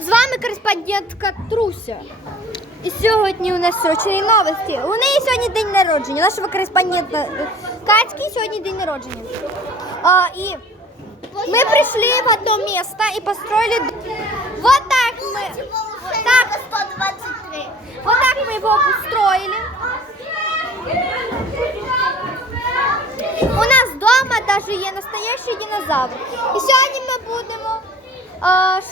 З вами кореспондентка Труся. І сьогодні у нас срочні новості. У неї сьогодні день народження. Нашого кореспондента е, Катьки сьогодні день народження. А, и мы пришли в одно место и построили... Вот так мы... Так, 123. вот так мы его обустроили. У нас дома даже є настоящий динозавр. І сьогодні ми будемо е,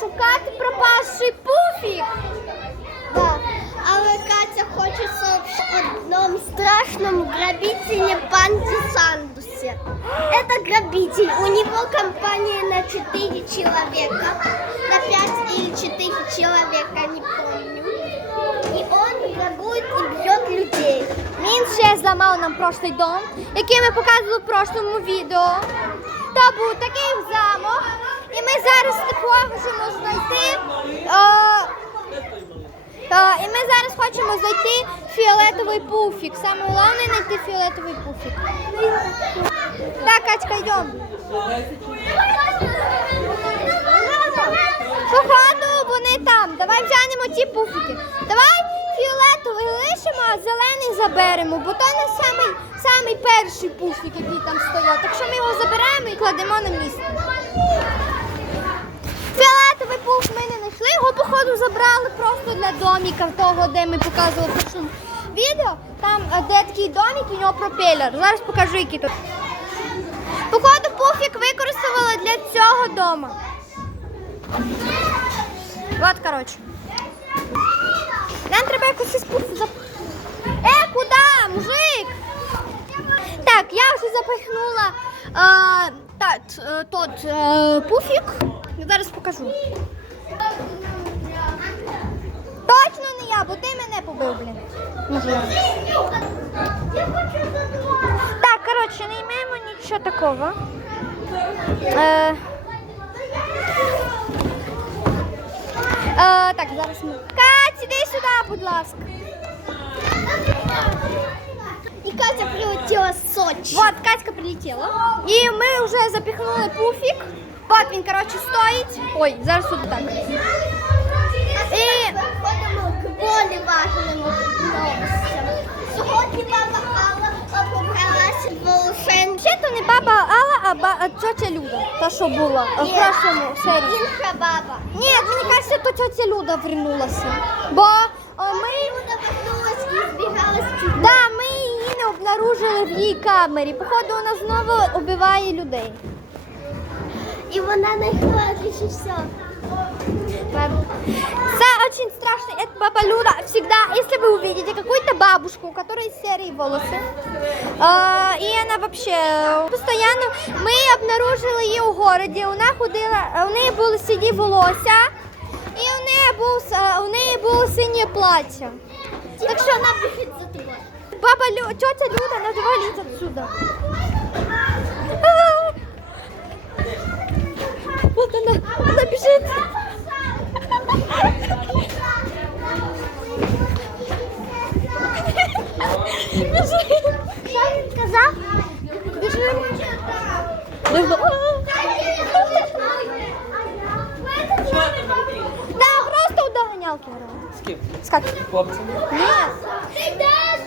шукати пропавший пуфік. Да. Але Катя хоче сообщить одном страшном грабителе Панди Сандусе. Это грабитель. У него компания на 4 человека. На 5 или 4 человека, не помню. И он грабует и бьет людей. Він ще зламав нам прошлий дом, який ми показували в прошлому відео. То був такий замок, І ми зараз хочемо знайти. Е, е, і ми зараз хочемо знайти фіолетовий пуфік. Саме головне знайти фіолетовий пуфік. Так, Катька, йдемо. Походу вони там. Давай взянемо ті пуфіки. Давай фіолетовий лишимо, а зелений заберемо, бо то не самий, самий перший пуфік, який там стояв. Так що ми його заберемо і кладемо на місце. Фіолетовий пуф ми не знайшли, його походу забрали просто для доміка того, де ми показували в відео. Там е, де такий домик, і у нього пропелер. Зараз покажу, який тут. Походу пуфік використовували для цього дому. Вот, короче. Нам треба якось із пуфу. Е, куди, мужик? Так, я вже запихнула е, е, тот е, пуфік. Зараз покажу. Точно не я, бо ти мене побив, блін. Можливо. Так, коротше, не ймемо нічого такого. Е, Е, так, зараз ми. Кать, іди сюди, будь ласка. И Катя прилетела с Сочи. Вот, Катька прилетіла. І ми вже запихнули пуфік. От він, коротше, стоїть. Ой, зараз тут так. І к более важним. Сьогодні баба Алла побралася в Ще то не баба Алла, а, ба... тетя Люда. Та, що була в Ні. прошлому серії. Інша баба. Ні, мені кажеться, то тетя Люда вернулася. Бо о, ми, Люда вернулась і збігала з тюрми. да, ми її не обнаружили в її камері. Походу, вона знову убиває людей. І вона найхватніше все. Это очень страшно. Это баба Люда всегда, если вы увидите какую-то бабушку, у которой серые волосы, э, и она вообще постоянно, ми обнаружили її у городі, вона ходила, у неї були сині волосся, і у неї, був, с- у неї було синє плаття. Так що вона біжить за тобою. Баба Лю, тетя Люда, надо валить отсюда. А! Вот она, она бежит. Бежит. Що він сказав? Бежим. Да, просто у догонялки грала. З ким? С как? Хлопцем? Нет.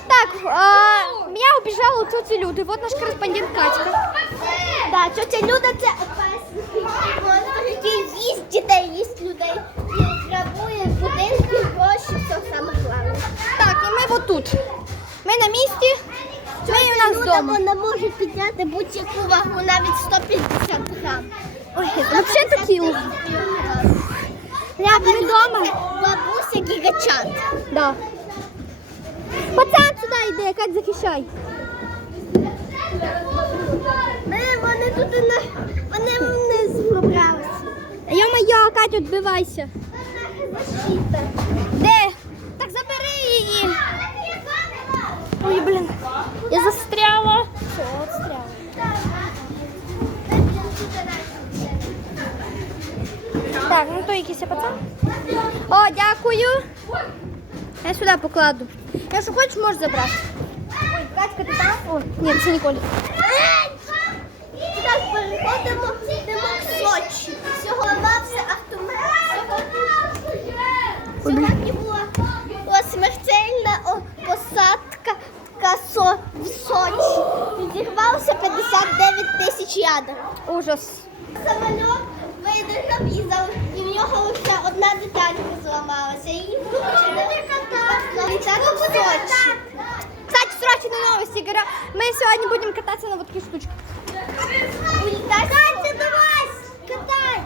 Так, а, я убежала у тети Люды. Вот наш корреспондент Катька. Да, тетя Люда це опасний монстр, який їсть дітей, їсть людей. Вдома. вона може підняти будь-яку вагу, навіть 150 грам. Ой, взагалі такі. Я ми вдома. Бабуся гігачат. Да. Пацан сюди йде, Кать, захищай. Ми, вони туди не, вони вниз пробралися. Йо-моє, Катя, відбивайся. Защита. Так, ну то якийсь пацан. О, дякую. Я сюди покладу. Я що хочеш, можеш забрати. Ой, Катька, ти там? О, ні, це ніколи. Так, переходимо в Сочі. Всього мався автомобіль. Сьогодні була смертельна посадка в Сочі. Відірвалося 59 тисяч ядер. Ужас. літати в Сочі. Кстати, срочные новости. Говоря, мы сегодня будем кататься на вот таких штучках. Катя, давай, катай.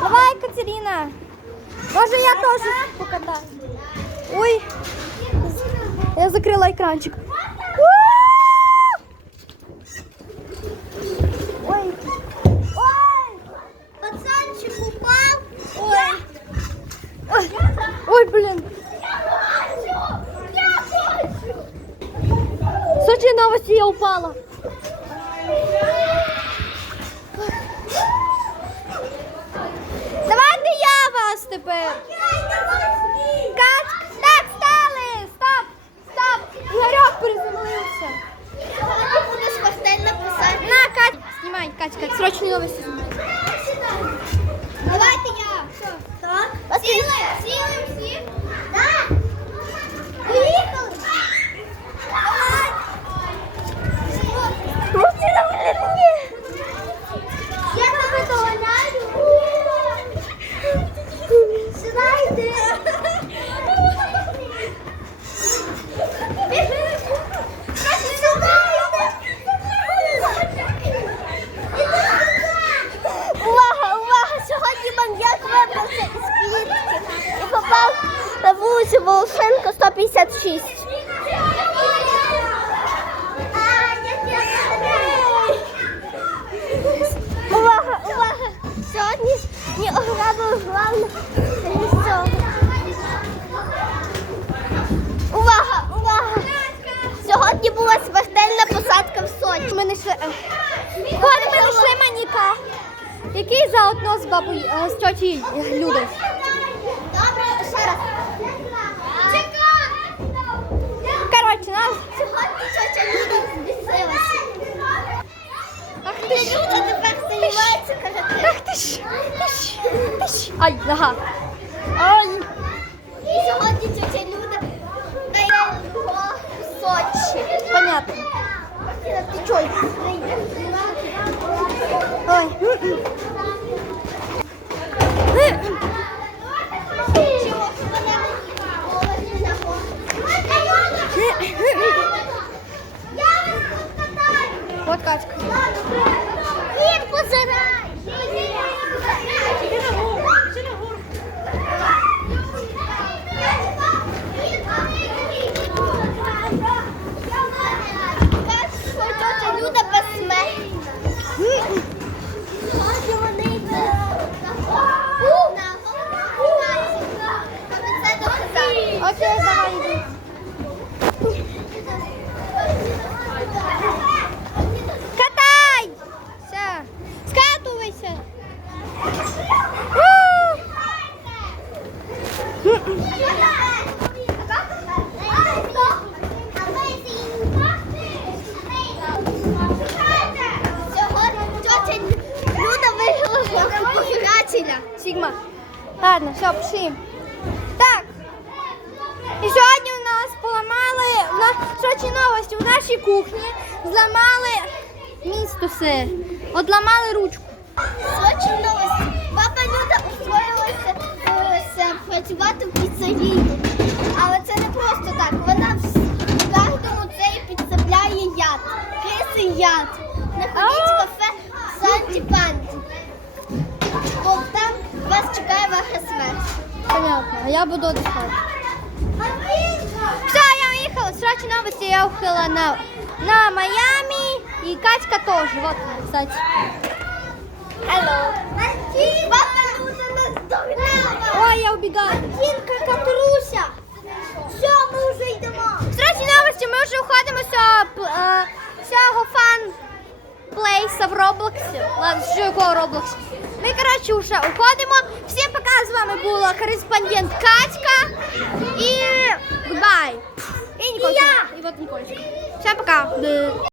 Давай, Катерина. Може, я тоже покатаюсь. Ой, я закрыла экранчик. Срочные новости, я упала. Давайте я вас тепер. Кач, так, стали, стоп, стоп. Ігорьок приземлився. Сьогодні буде смертельна посадка. На, Кать, снимай, Кать, Кать, срочные новости. Давайте я. Так. Сіли, сіли на вулицю Волошенко 156. Увага, увага! Сьогодні не ограбили главне місцо. Увага, увага! Сьогодні була смертельна посадка в Сочі. Ми знайшли, е, Коли ми знайшли маньяка, який заодно з бабою, е, з тьоті Людою. Добре, ще раз. Коротше, нас... Сьогодні тетя Люда збісилася. Ах ти ж, Люда тепер займається карате. ах ти ж, ти ж, ти ж. Ай, нога. Ай. І сьогодні тетя Люда дає в Сочі. Понятно. Ти чой? Ой. Чого вона не Я вас покатаю. Вот Катька. Він позирай. Тетя Люда безсмертна. Сьогодні вони це доказали. Окей, давай йди. Катай! Все. Скатывайся. Сьогодні тетя Люда виграла похирателя. Сигма. Ладно, все, пошли. Так. І сьогодні у нас поламали на шоці новості. В нашій кухні зламали містуси. Одламали ручку. Сочі новості. Баба Люда устроїлася е, працювати в піцерії. Але це не просто так. Вона в кожному це підцепляє яд. Киси яд. Не ходіть в кафе Санті Панті. Бо там вас чекає ваша смерть. Понятно. А я буду отдыхать. Все, я уехала. Срочно новости я уехала на, на Майами. И Катька тоже. Вот, кстати. Hello. Ой, я убегаю. Тінка Катруся. Все, ми вже йдемо. Срочні новості, ми вже уходимо з цього, п- е, цього фан плейса в Роблоксі. Ладно, що якого Роблоксі. Ми, коротше, вже уходимо. Всім пока, з вами була кореспондент Катька. І goodbye. І Нікольчика. І, от Нікольчика. Всім пока.